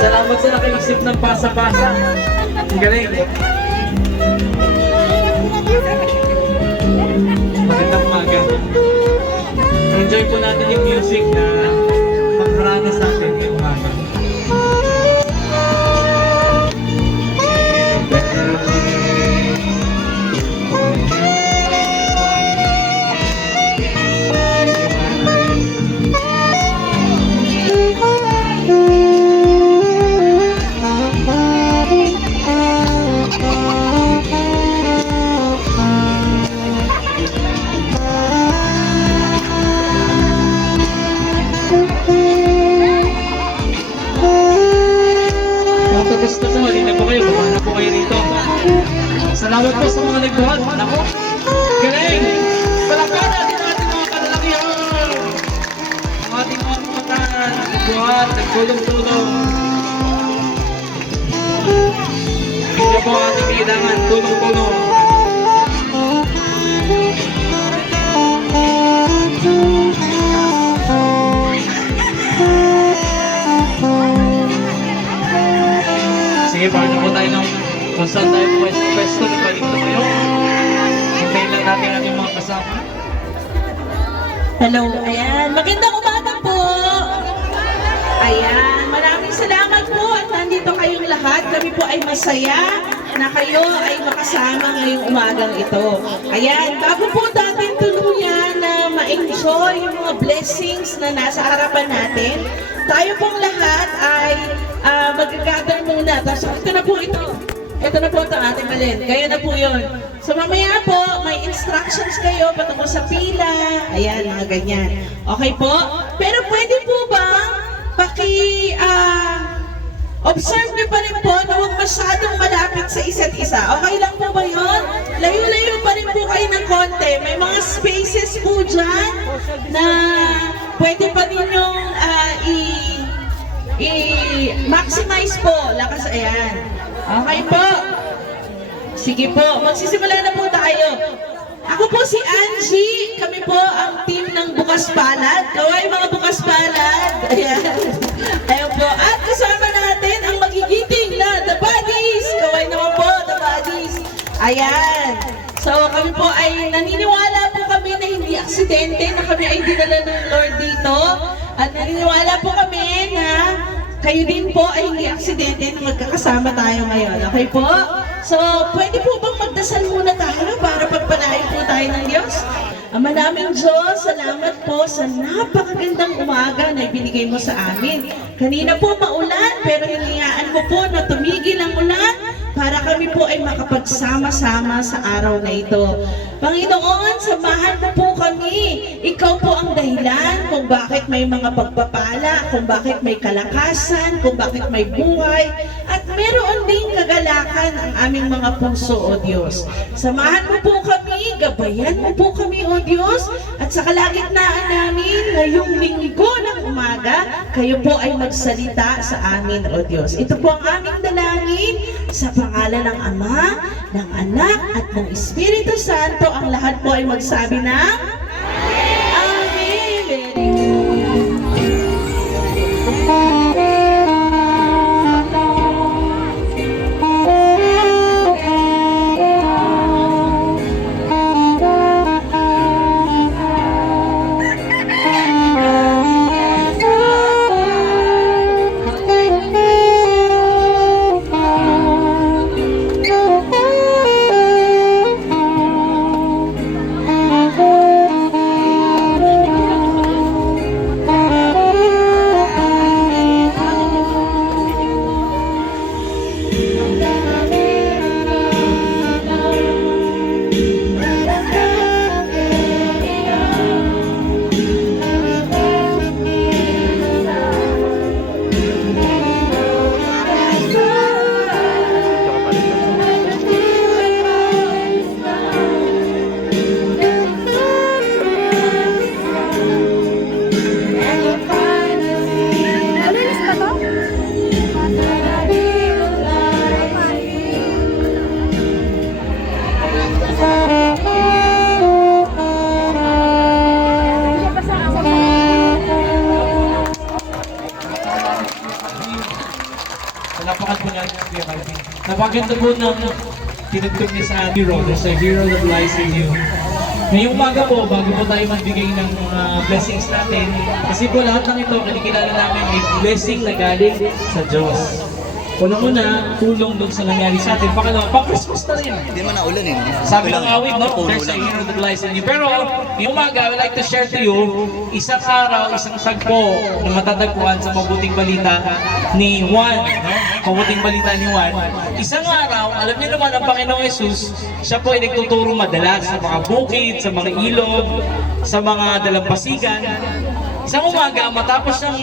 Salamat sa nakiisip ng pasa-pasa. Ang galing. Magandang umaga. Enjoy po natin yung music na magharanas natin ngayong umaga. Salamat po sa mga nagbuhat. Ako, galing! Palakpan natin natin mga kalalakihan! Ang ating mga kumatan, nagbuhat, nagtulong-tulong. Ito po ang ating kailangan, tulong-tulong. Sige, parang po tayo ng kung saan tayo pwesto na balik na kayo. Hintayin lang natin ating mga kasama. Hello, ayan. Magandang umaga po. Ayan, maraming salamat po at nandito kayong lahat. Kami po ay masaya na kayo ay makasama ngayong umagang ito. Ayan, bago po natin tuluyan na ma-enjoy yung mga blessings na nasa harapan natin, tayo pong lahat ay mag-gather muna. Tapos ito na po ito. Ito na po ito ating alin. Kaya na po yun. So mamaya po, may instructions kayo patungo sa pila. Ayan, mga ganyan. Okay po? Pero pwede po ba observe nyo pa rin po na huwag masyadong malapit sa isa't isa. Okay lang po ba yun? Layo-layo pa rin po kayo ng konti. May mga spaces po dyan na pwede pa ninyong i-maximize po. Lakas, ayan. Okay po. Sige po. Magsisimula na po tayo. Ako po si Angie. Kami po ang team ng Bukas Palad. Kaway mga Bukas Palad. Ayan. Ayan po. At kasama natin ang magigiting na The Buddies. Kaway naman po, The Buddies. Ayan. So kami po ay naniniwala po kami na hindi aksidente na kami ay dinala ng Lord dito. At naniniwala po kami na kayo din po ay hindi aksidente na magkakasama tayo ngayon. Okay po? So, pwede po bang magdasal muna tayo para pagpalain po tayo ng Diyos? Ama naming Diyos, salamat po sa napakagandang umaga na ibinigay mo sa amin. Kanina po maulan, pero hinayaan mo po na tumigil ang ulan para kami po ay makapagsama-sama sa araw na ito. Panginoon, samahan mo po kami. Ikaw po ang dahilan kung bakit may mga pagpapala, kung bakit may kalakasan, kung bakit may buhay, at meron ding kagalakan ang aming mga puso, O Diyos. Samahan mo po kami, gabayan mo po kami, O Diyos, at sa kalagitnaan namin ngayong linggo ng umaga, kayo po ay magsalita sa amin, O Diyos. Ito po ang aming manalangin sa pangalan ng Ama, ng Anak, at ng Espiritu Santo. Ang lahat po ay magsabi ng Amen. Very good. Napakan po niya, Kuya Calvin. Napakaganda po ng tinugtog niya sa hero. There's a hero that lies in you. Ngayong umaga po, bago po tayo magbigay ng blessings natin, kasi po lahat ng ito, kinikilala namin ay blessing na galing sa Diyos. Unang-una, tulong doon sa nangyari sa atin. Pangalawa, pang-Christmas na rin. Hindi man naulan eh. Sabi ng awit, no? There's a hero that lies in you. Pero, yung umaga, I would like to share to you, isang araw, isang tagpo na matatagpuan sa mabuting balita ni Juan. No? Mabuting balita ni Juan. Isang araw, alam niyo naman ang Panginoong Jesus, siya po ay nagtuturo madalas sa mga bukid, sa mga ilog, sa mga dalampasigan. Isang umaga, matapos ng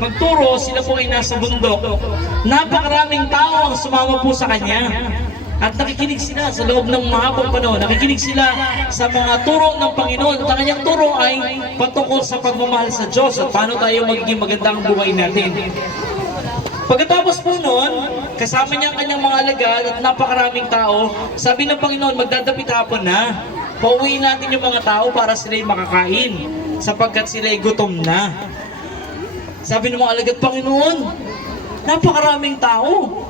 magturo, sila po ay nasa bundok. Napakaraming tao ang sumama po sa kanya. At nakikinig sila sa loob ng mahabang panahon. Nakikinig sila sa mga turo ng Panginoon. At ang kanyang turo ay patungkol sa pagmamahal sa Diyos at paano tayo magiging magandang buhay natin. Pagkatapos po noon, kasama niya ang kanyang mga alagad at napakaraming tao, sabi ng Panginoon, magdadapit hapon na. Pauwiin natin yung mga tao para sila'y makakain sapagkat sila'y gutom na. Sabi ng mga alagad, Panginoon, napakaraming tao.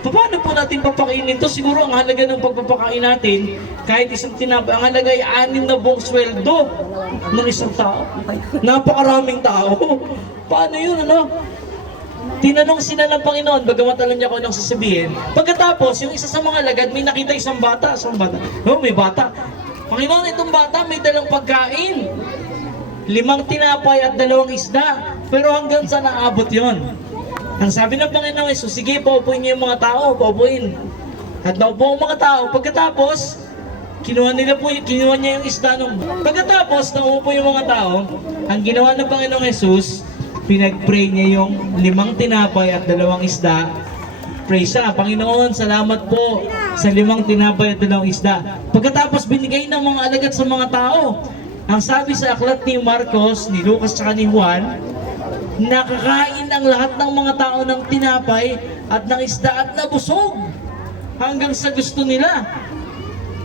Paano po natin papakainin to? Siguro ang halaga ng pagpapakain natin, kahit isang tinapay, ang halaga ay 6 na buong sweldo ng isang tao. Napakaraming tao. Paano yun, ano? Tinanong sila ng Panginoon, bagamat alam niya kung anong sasabihin. Pagkatapos, yung isa sa mga alagad, may nakita isang bata. Oh, may bata. Panginoon, itong bata may dalang pagkain. 5 tinapay at 2 isda. Pero hanggang saan naabot yon? Ang sabi ng Panginoon Jesus, sige, paupuin niyo yung mga tao, paupuin. At naupo ang mga tao. Pagkatapos, kinuha niya yung isda nung... Pagkatapos, naupo yung mga tao, ang ginawa ng Panginoong Jesus, pinag-pray niya yung 5 tinapay at 2 isda. Pray siya, Panginoon, salamat po sa 5 tinapay at 2 isda. Pagkatapos, binigay ng mga alagad sa mga tao. Ang sabi sa aklat ni Marcos, ni Lucas, at ni Juan, nakakain ang lahat ng mga tao ng tinapay at ng isda at nabusog hanggang sa gusto nila.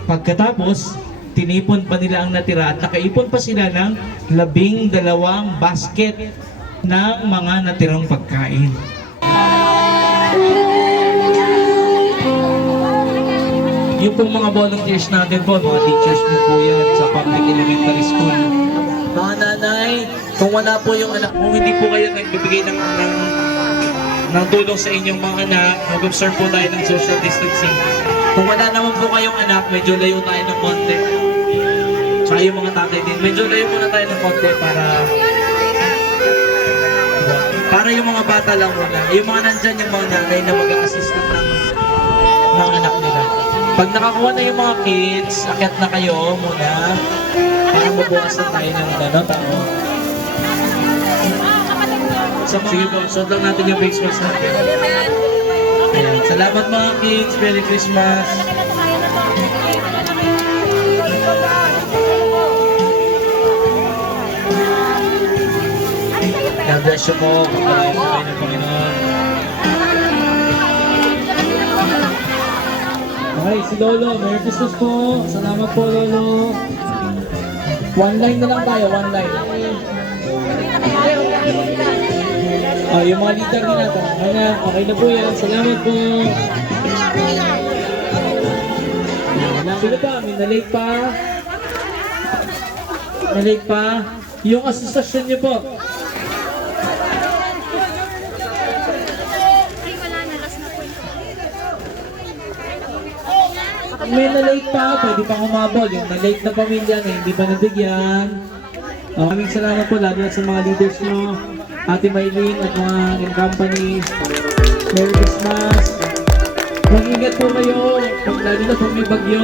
Pagkatapos, tinipon pa nila ang natira at nakaipon pa sila ng 12 basket ng mga natirang pagkain. Yung pong mga volunteers natin po, mga teachers po yan sa public elementary school. Mga nanay, kung wala po yung anak, kung hindi po kayo nagbibigay ng tulong sa inyong mga anak, mag-observe po tayo ng social distancing. Kung wala naman po kayong anak, medyo layo tayo ng konti. Tsaka yung mga tatay din, medyo layo muna tayo ng konti para yung mga bata lang muna. Yung mga nandyan, yung mga nanay na mag-assist ng anak nila. Pag nakakuha na yung mga kids, akyat na kayo muna para mabukasan tayo ng tao. Sige po, suot lang natin yung face mask natin. Ayan. Salamat mga kids. Merry Christmas. God bless you po. Pagpalain po kayo ng Panginoon. Okay, si Lolo. Merry Christmas po. Salamat po, Lolo. One line na lang tayo, one line. Yung mga leader din natin. Okay na po yan. Salamat po. Sino pa? May na-late pa? Na-late pa? Yung asosasyon niyo po. May na-late pa, pwede pang umabol. Yung na-late na pamilya na hindi pa nabigyan. Maraming salamat po lalo na sa mga leaders nyo. Ate Maylene at mga in-company. Merry Christmas! Mag-ingat po kayo, lalo na pag may bagyo.